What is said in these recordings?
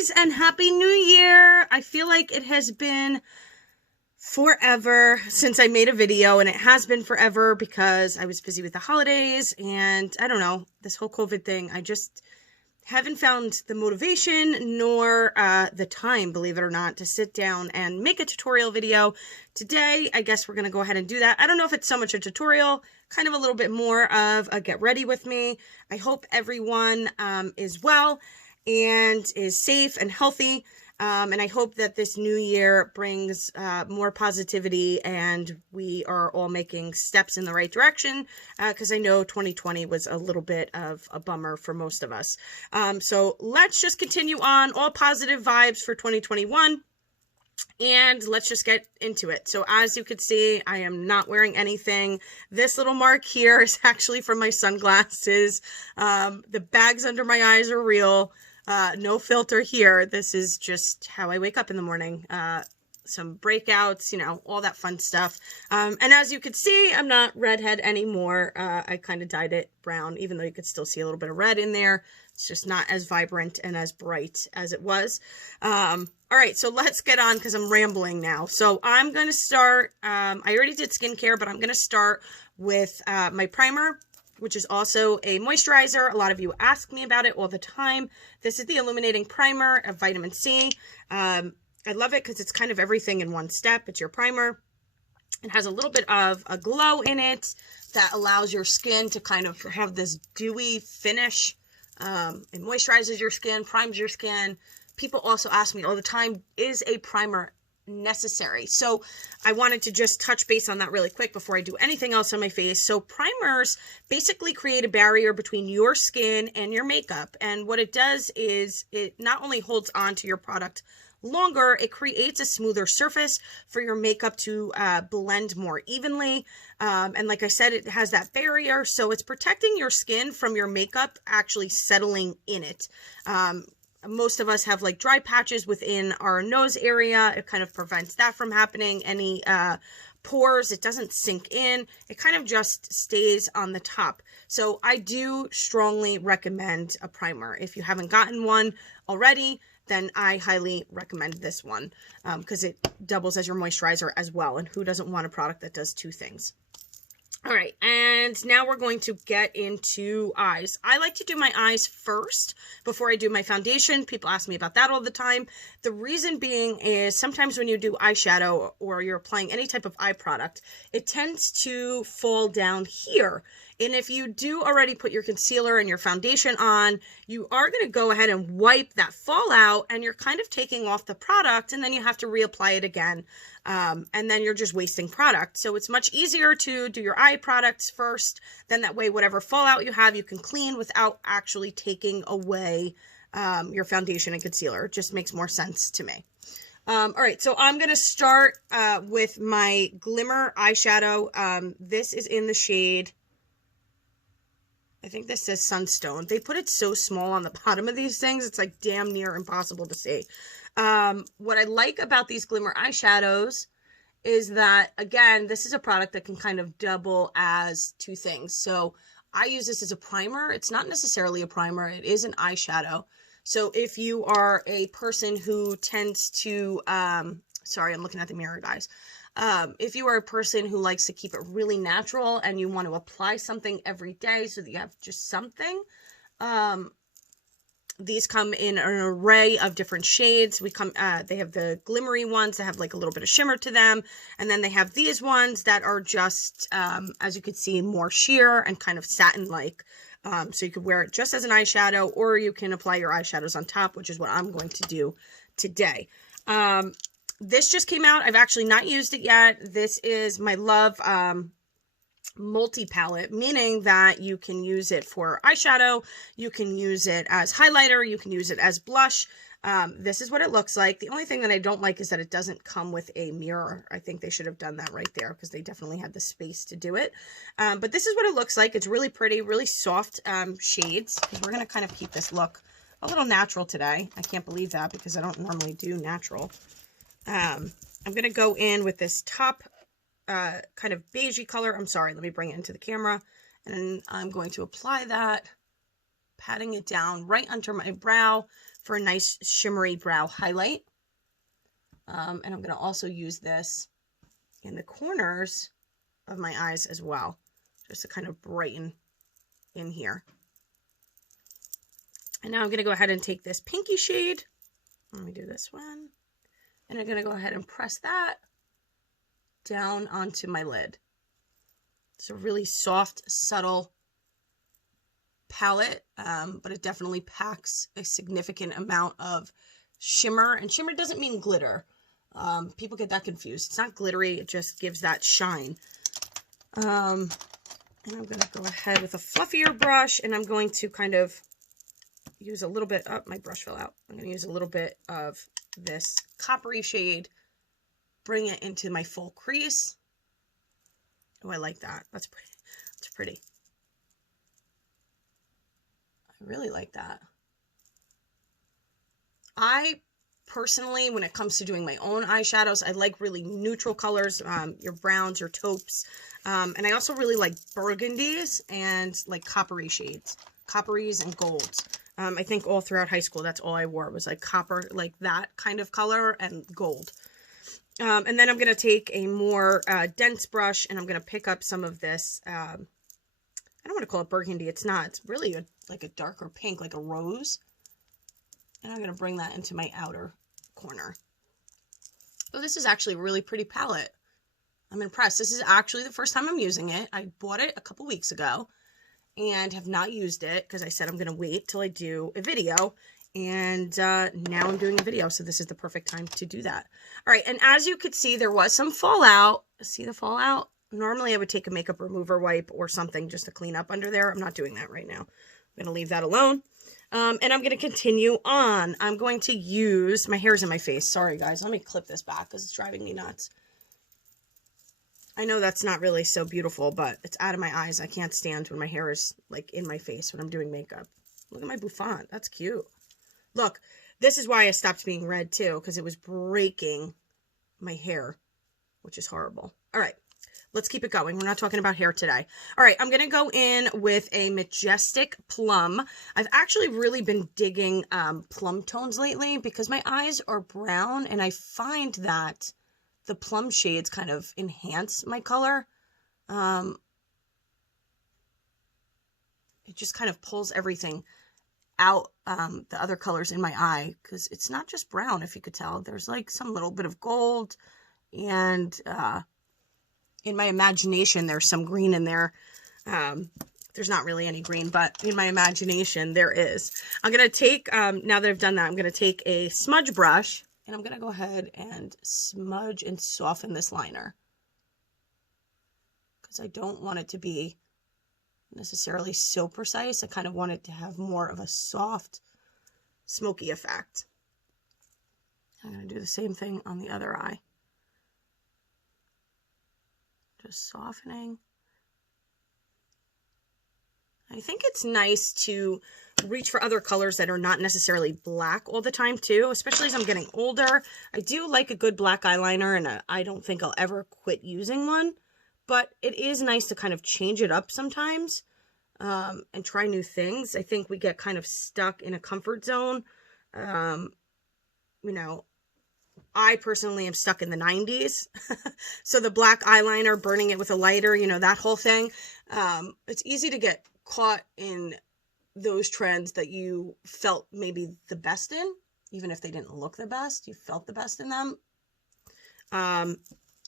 guys, and Happy New Year! I feel like it has been forever since I made a video, and it has been forever because I was busy with the holidays, and I don't know, this whole COVID thing, I just haven't found the motivation nor the time, believe it or not, to sit down and make a tutorial video. Today, I guess we're going to go ahead and do that. I don't know if it's so much a tutorial, kind of a little bit more of a get ready with me. I hope everyone is well and is safe and healthy. And I hope that this new year brings more positivity and we are all making steps in the right direction, because I know 2020 was a little bit of a bummer for most of us. So let's just continue on, all positive vibes for 2021, and let's just get into it. So as you can see, I am not wearing anything. This little mark here is actually from my sunglasses. The bags under my eyes are real. No filter here. This is just how I wake up in the morning. Some breakouts, you know, all that fun stuff. And as you can see, I'm not redhead anymore. I kind of dyed it brown, even though you could still see a little bit of red in there. It's just not as vibrant and as bright as it was. All right, so let's get on because I'm rambling now. So I'm going to start, I already did skincare, but I'm going to start with my primer, which is also a moisturizer. A lot of you ask me about it all the time. This is the Illuminating Primer of Vitamin C. I love it because it's kind of everything in one step. It's your primer. It has a little bit of a glow in it that allows your skin to kind of have this dewy finish. It moisturizes your skin, primes your skin. People also ask me all the time, is a primer necessary? So I wanted to just touch base on that really quick before I do anything else on my face. So primers basically create a barrier between your skin and your makeup, and what it does is it not only holds on to your product longer, it creates a smoother surface for your makeup to blend more evenly, and like I said, it has that barrier, so it's protecting your skin from your makeup actually settling in it. Most of us have like dry patches within our nose area. It kind of prevents that from happening. Any pores, it doesn't sink in. It kind of just stays on the top. So I do strongly recommend a primer. If you haven't gotten one already, then I highly recommend this one because it doubles as your moisturizer as well. And who doesn't want a product that does two things? All right, and now we're going to get into eyes. I like to do my eyes first before I do my foundation. People ask me about that all the time. The reason being is sometimes when you do eyeshadow or you're applying any type of eye product, it tends to fall down here. And if you do already put your concealer and your foundation on, you are going to go ahead and wipe that fallout, and you're kind of taking off the product, and then you have to reapply it again. And then you're just wasting product. So it's much easier to do your eye products first. Then that way, whatever fallout you have, you can clean without actually taking away your foundation and concealer. It just makes more sense to me. All right, so I'm going to start with my Glimmer eyeshadow. This is in the shade, I think this says Sunstone. They put it so small on the bottom of these things, it's like damn near impossible to see. What I like about these Glimmer eyeshadows is that, again, this is a product that can kind of double as two things. So I use this as a primer. It's not necessarily a primer. It is an eyeshadow. So if you are a person who tends to, sorry, I'm looking at the mirror, guys. If you are a person who likes to keep it really natural and you want to apply something every day so that you have just something, these come in an array of different shades. They have the glimmery ones that have like a little bit of shimmer to them. And then they have these ones that are just, as you can see, more sheer and kind of satin-like. So you could wear it just as an eyeshadow, or you can apply your eyeshadows on top, which is what I'm going to do today. This just came out. I've actually not used it yet. This is my Love multi-palette, meaning that you can use it for eyeshadow, you can use it as highlighter, you can use it as blush. This is what it looks like. The only thing that I don't like is that it doesn't come with a mirror. I think they should have done that right there because they definitely had the space to do it. But this is what it looks like. It's really pretty, really soft shades. We're going to kind of keep this look a little natural today. I can't believe that because I don't normally do natural. I'm going to go in with this top kind of beigey color. I'm sorry, let me bring it into the camera. And I'm going to apply that patting it down right under my brow for a nice shimmery brow highlight. And I'm going to also use this in the corners of my eyes as well, just to kind of brighten in here. And now I'm going to go ahead and take this pinky shade. Let me do this one. And I'm going to go ahead and press that down onto my lid. It's a really soft, subtle palette, but it definitely packs a significant amount of shimmer. And shimmer doesn't mean glitter. People get that confused. It's not glittery. It just gives that shine. And I'm going to go ahead with a fluffier brush, and I'm going to kind of use a little bit, oh, my brush fell out. I'm going to use a little bit of this coppery shade, bring it into my full crease. Oh, I like that. That's pretty. That's pretty. I really like that. I personally, when it comes to doing my own eyeshadows, I like really neutral colors, your browns, your taupes, and I also really like burgundies and like coppery shades, copperies and golds. I think all throughout high school, that's all I wore was like copper, like that kind of color, and gold. And then I'm going to take a more dense brush, and I'm going to pick up some of this, I don't want to call it burgundy, it's not, it's really like a darker pink, like a rose. And I'm going to bring that into my outer corner. So this is actually a really pretty palette. I'm impressed. This is actually the first time I'm using it. I bought it a couple weeks ago and have not used it because I said I'm going to wait till I do a video. And now I'm doing a video, so this is the perfect time to do that. All right, and as you could see, there was some fallout. See the fallout? Normally I would take a makeup remover wipe or something just to clean up under there. I'm not doing that right now. I'm going to leave that alone. And I'm going to continue on. I'm going to use, my hair's in my face. Sorry, guys. Let me clip this back because it's driving me nuts. I know that's not really so beautiful, but it's out of my eyes. I can't stand when my hair is like in my face when I'm doing makeup. Look at my bouffant. That's cute. Look, this is why I stopped being red too, because it was breaking my hair, which is horrible. All right. Let's keep it going. We're not talking about hair today. All right, I'm going to go in with a Majestic Plum. I've actually really been digging plum tones lately because my eyes are brown, and I find that the plum shades kind of enhance my color. It just kind of pulls everything out, the other colors in my eye, because it's not just brown, if you could tell. There's like some little bit of gold, and in my imagination, there's some green in there. There's not really any green, but in my imagination, there is. I'm going to take, now that I've done that, I'm going to take a smudge brush, and I'm going to go ahead and smudge and soften this liner. Because I don't want it to be necessarily so precise. I kind of want it to have more of a soft, smoky effect. I'm going to do the same thing on the other eye. Just softening. I think it's nice to reach for other colors that are not necessarily black all the time too, especially as I'm getting older. I do like a good black eyeliner, and I don't think I'll ever quit using one, but it is nice to kind of change it up sometimes and try new things. I think we get kind of stuck in a comfort zone. You know, I personally am stuck in the 90s. So the black eyeliner, burning it with a lighter, you know, that whole thing. It's easy to get caught in those trends that you felt maybe the best in, even if they didn't look the best, you felt the best in them. And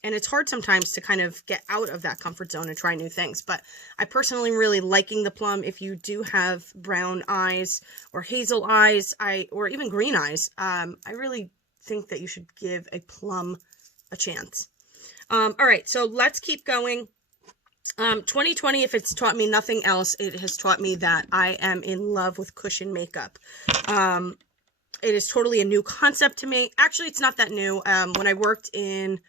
it's hard sometimes to kind of get out of that comfort zone and try new things. But I personally really liking the plum. If you do have brown eyes or hazel eyes, or even green eyes, I really think that you should give a plum a chance. All right, so let's keep going. 2020, if it's taught me nothing else, it has taught me that I am in love with cushion makeup. It is totally a new concept to me. Actually, it's not that new. When I worked in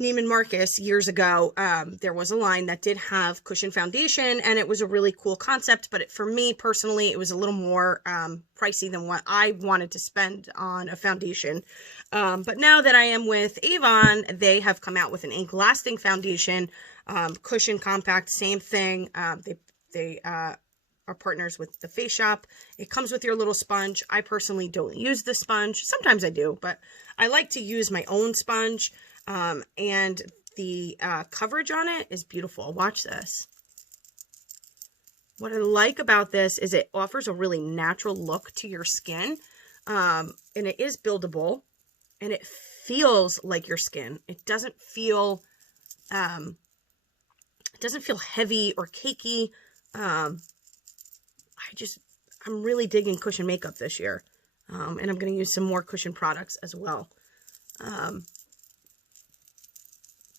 Neiman Marcus years ago, there was a line that did have cushion foundation, and it was a really cool concept, but for me personally, it was a little more pricey than what I wanted to spend on a foundation. But now that I am with Avon, they have come out with an ink lasting foundation, cushion compact, same thing. They are are partners with the Face Shop. It comes with your little sponge. I personally don't use the sponge. Sometimes I do, but I like to use my own sponge. And the coverage on it is beautiful. Watch this. What I like about this is it offers a really natural look to your skin. And it is buildable, and it feels like your skin. It doesn't feel heavy or cakey. I'm really digging cushion makeup this year. And I'm going to use some more cushion products as well.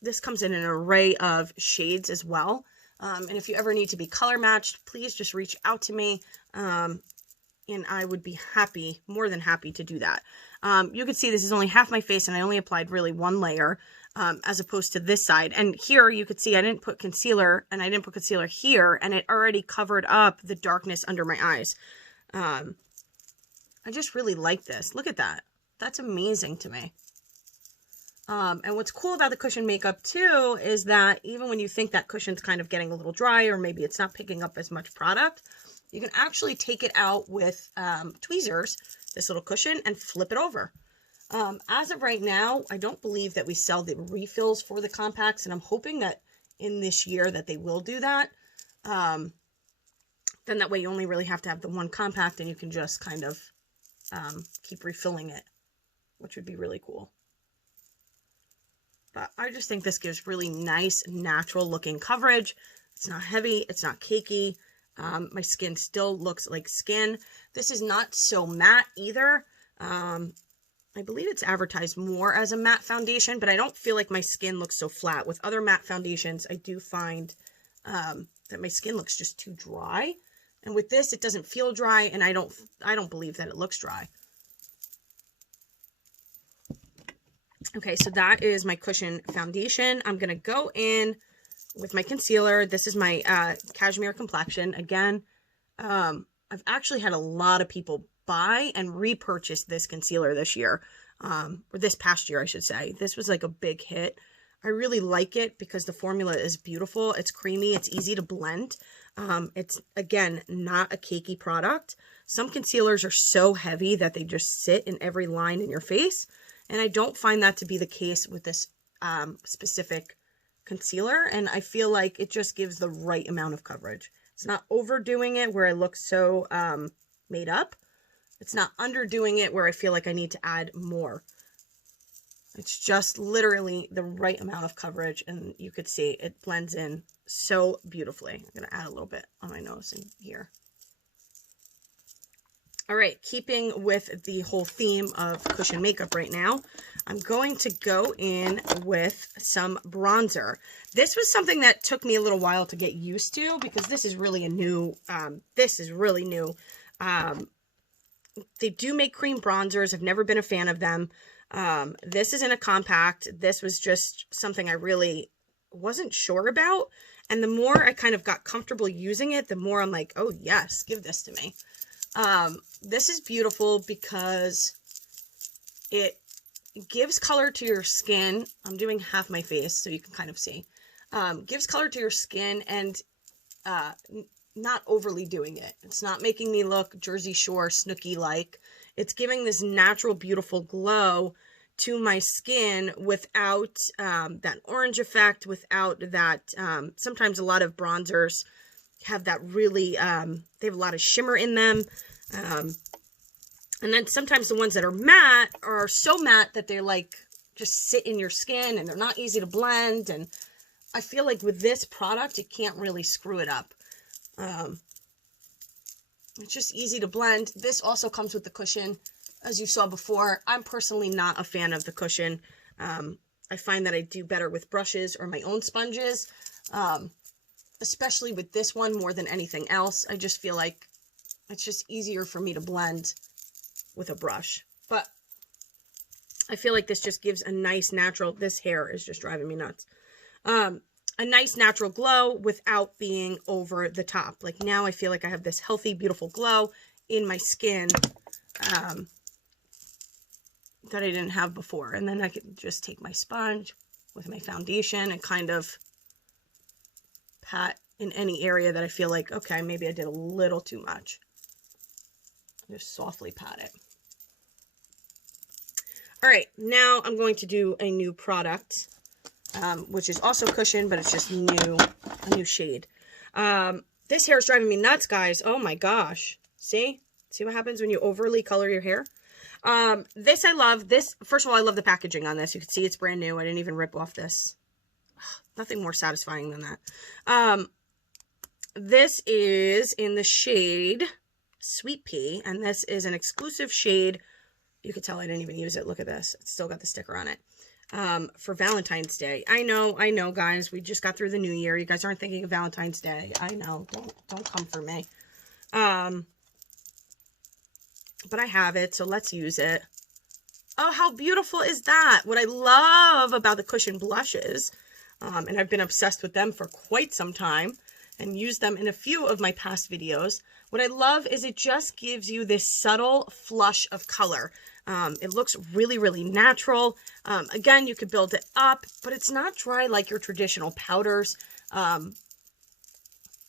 This comes in an array of shades as well. And if you ever need to be color matched, please just reach out to me. And I would be happy, more than happy to do that. You can see this is only half my face, and I only applied really one layer, as opposed to this side. And here you could see I didn't put concealer, and I didn't put concealer here, and it already covered up the darkness under my eyes. I just really like this. Look at that. That's amazing to me. And what's cool about the cushion makeup too is that even when you think that cushion's kind of getting a little dry, or maybe it's not picking up as much product, you can actually take it out with tweezers, this little cushion, and flip it over. As of right now, I don't believe that we sell the refills for the compacts, and I'm hoping that in this year that they will do that. Then that way you only really have to have the one compact, and you can just kind of keep refilling it, which would be really cool. But I just think this gives really nice, natural looking coverage. It's not heavy. It's not cakey. My skin still looks like skin. This is not so matte either. I believe it's advertised more as a matte foundation, but I don't feel like my skin looks so flat. With other matte foundations, I do find that my skin looks just too dry. And with this, it doesn't feel dry, and I don't believe that it looks dry. Okay, so that is my cushion foundation. I'm going to go in with my concealer. This is my cashmere complexion. Again, I've actually had a lot of people buy and repurchase this concealer this year, or this past year, I should say. This was like a big hit. I really like it because the formula is beautiful. It's creamy. It's easy to blend. It's, again, not a cakey product. Some concealers are so heavy that they just sit in every line in your face. And I don't find that to be the case with this specific concealer. And I feel like it just gives the right amount of coverage. It's not overdoing it where I look so made up. It's not underdoing it where I feel like I need to add more. It's just literally the right amount of coverage. And you could see it blends in so beautifully. I'm going to add a little bit on my nose in here. All right, keeping with the whole theme of cushion makeup right now, I'm going to go in with some bronzer. This was something that took me a little while to get used to because this is really a new, they do make cream bronzers. I've never been a fan of them. This is in a compact. This was just something I really wasn't sure about. And the more I kind of got comfortable using it, the more I'm like, oh yes, give this to me. This is beautiful because it gives color to your skin. I'm doing half my face so you can kind of see. Gives color to your skin and not overly doing it. It's not making me look Jersey Shore Snooki-like. It's giving this natural, beautiful glow to my skin without that orange effect, without that, sometimes a lot of bronzers have that really, they have a lot of shimmer in them. And then sometimes the ones that are matte are so matte that they're like, just sit in your skin and they're not easy to blend. And I feel like with this product, you can't really screw it up. It's just easy to blend. This also comes with the cushion, as you saw before. I'm personally not a fan of the cushion. I find that I do better with brushes or my own sponges. Especially with this one more than anything else. I just feel like it's just easier for me to blend with a brush. But I feel like this just gives a nice natural, this hair is just driving me nuts. A nice natural glow without being over the top. Like now I feel like I have this healthy, beautiful glow in my skin that I didn't have before. And then I could just take my sponge with my foundation and kind of pat in any area that I feel like, okay, maybe I did a little too much. Just softly pat it. All right, now I'm going to do a new product, which is also cushion, but it's just a new shade. This hair is driving me nuts, guys. Oh my gosh. See what happens when you overly color your hair? This I love. This, first of all, I love the packaging on this. You can see it's brand new. I didn't even rip off this. Nothing more satisfying than that. This is in the shade Sweet Pea, and this is an exclusive shade. You could tell I didn't even use it. Look at this. It's still got the sticker on it. For Valentine's Day. I know, guys. We just got through the new year. You guys aren't thinking of Valentine's Day. I know. Don't come for me. But I have it, so let's use it. Oh, how beautiful is that? What I love about the cushion blushes, and I've been obsessed with them for quite some time, and used them in a few of my past videos. What I love is it just gives you this subtle flush of color. It looks really, really natural. Again, you could build it up, but it's not dry like your traditional powders.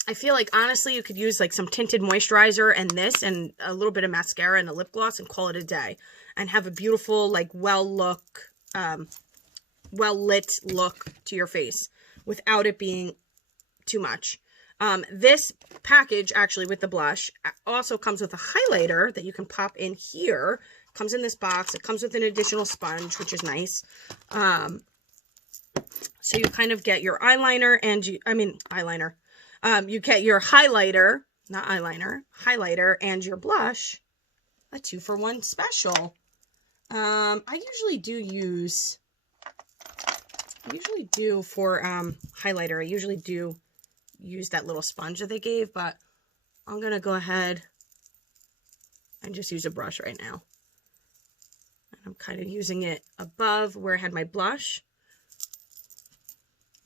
I feel like, honestly, you could use like some tinted moisturizer and this and a little bit of mascara and a lip gloss and call it a day. And have a beautiful, like, well-lit look to your face without it being too much. This package, actually, with the blush, also comes with a highlighter that you can pop in here. Comes in this box. It comes with an additional sponge, which is nice. So you kind of get your eyeliner and eyeliner. You get your highlighter, not eyeliner, highlighter and your blush. A 2-for-1 special. I usually do for highlighter. I usually do use that little sponge that they gave, but I'm going to go ahead and just use a brush right now. I'm kind of using it above where I had my blush.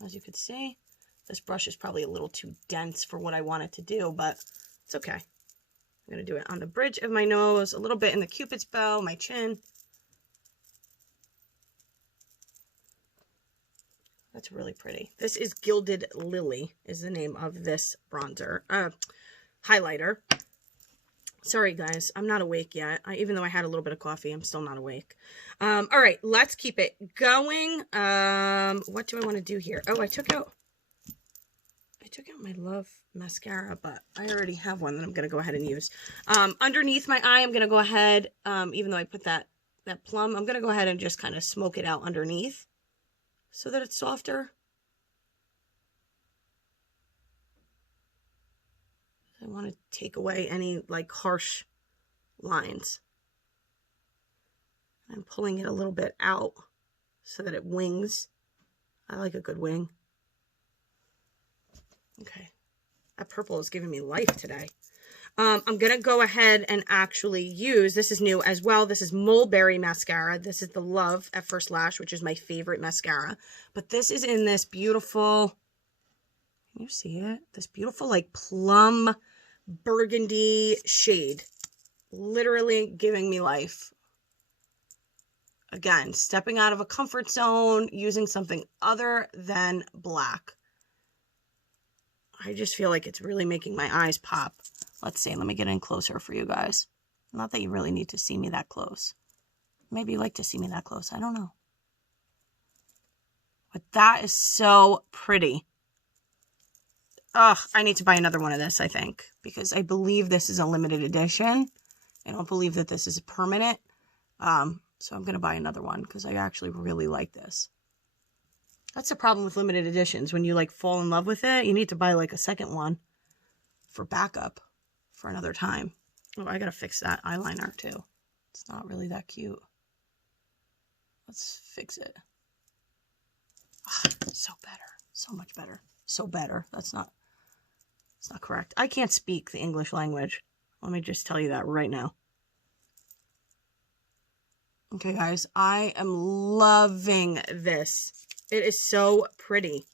As you can see, this brush is probably a little too dense for what I want it to do, but it's okay. I'm going to do it on the bridge of my nose, a little bit in the Cupid's bow, my chin. That's really pretty. This is Gilded Lily is the name of this bronzer, highlighter. Sorry, guys. I'm not awake yet. Even though I had a little bit of coffee, I'm still not awake. All right. Let's keep it going. What do I want to do here? Oh, I took out my Love mascara, but I already have one that I'm going to go ahead and use. Underneath my eye, I'm going to go ahead, even though I put that plum, I'm going to go ahead and just kind of smoke it out underneath so that it's softer. I want to take away any, like, harsh lines. I'm pulling it a little bit out so that it wings. I like a good wing. Okay. That purple is giving me life today. I'm going to go ahead and actually use, this is new as well, this is Mulberry Mascara. This is the Love at First Lash, which is my favorite mascara. But this is in this beautiful, can you see it? This beautiful, like, plum burgundy shade. Literally giving me life. Again, stepping out of a comfort zone, using something other than black. I just feel like it's really making my eyes pop. Let's see. Let me get in closer for you guys. Not that you really need to see me that close. Maybe you like to see me that close. I don't know. But that is so pretty. Ugh, I need to buy another one of this, I think. Because I believe this is a limited edition. I don't believe that this is permanent. So I'm going to buy another one because I actually really like this. That's the problem with limited editions. When you, like, fall in love with it, you need to buy, like, a second one for backup for another time. Oh, I got to fix that eyeliner, too. It's not really that cute. Let's fix it. Oh, so better. So much better. So better. It's not correct. I can't speak the English language. Let me just tell you that right now. Okay, guys. I am loving this. It is so pretty.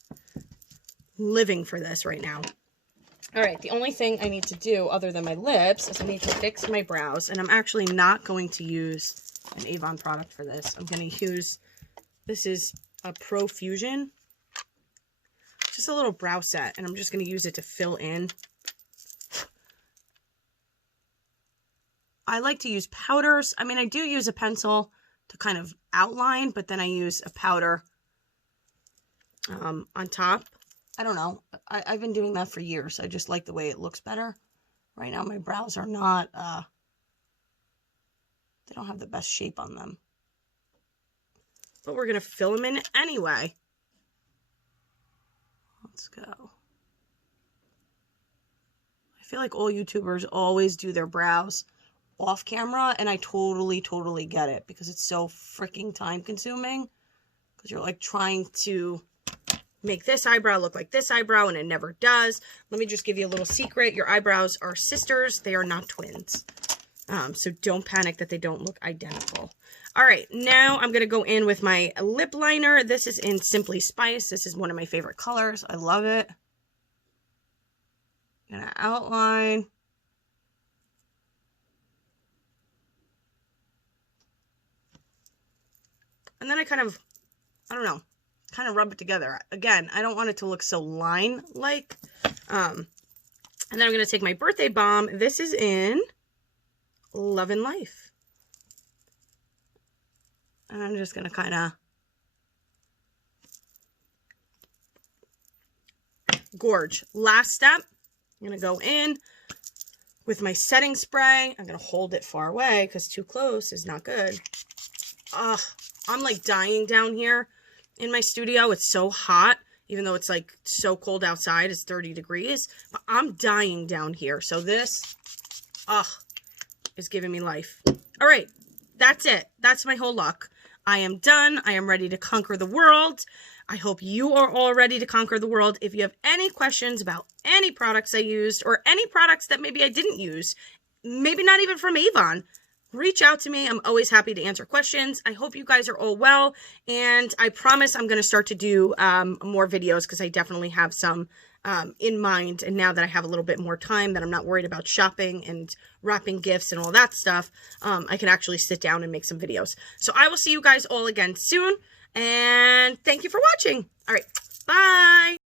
Living for this right now. All right, the only thing I need to do other than my lips is I need to fix my brows. And I'm actually not going to use an Avon product for this. I'm going to use, this is a Pro Fusion. just a little brow set, and I'm just going to use it to fill in. I like to use powders. I mean, I do use a pencil to kind of outline, but then I use a powder on top. I don't know. I've been doing that for years. I just like the way it looks better. Right now, my brows are not, they don't have the best shape on them. But we're going to fill them in anyway. Let's go. I feel like all YouTubers always do their brows off camera, and I totally get it, because it's so freaking time consuming, because you're like trying to make this eyebrow look like this eyebrow, and it never does. Let me just give you a little secret. Your eyebrows are sisters. They are not twins. So don't panic that they don't look identical. All right, now I'm going to go in with my lip liner. This is in Simply Spice. This is one of my favorite colors. I love it. I'm going to outline. And then I kind of, I don't know, kind of rub it together. Again, I don't want it to look so line-like. And then I'm going to take my birthday balm. This is in Love and Life. And I'm just going to kind of gorge. Last step, I'm going to go in with my setting spray. I'm going to hold it far away because too close is not good. Ugh, I'm like dying down here in my studio. It's so hot, even though it's like so cold outside. It's 30 degrees, but I'm dying down here. So this, is giving me life. All right, that's it. That's my whole look. I am done. I am ready to conquer the world. I hope you are all ready to conquer the world. If you have any questions about any products I used, or any products that maybe I didn't use, maybe not even from Avon, reach out to me. I'm always happy to answer questions. I hope you guys are all well, and I promise I'm going to start to do more videos, because I definitely have some in mind, and now that I have a little bit more time, that I'm not worried about shopping and wrapping gifts and all that stuff, I can actually sit down and make some videos. So I will see you guys all again soon, and thank you for watching. All right, bye!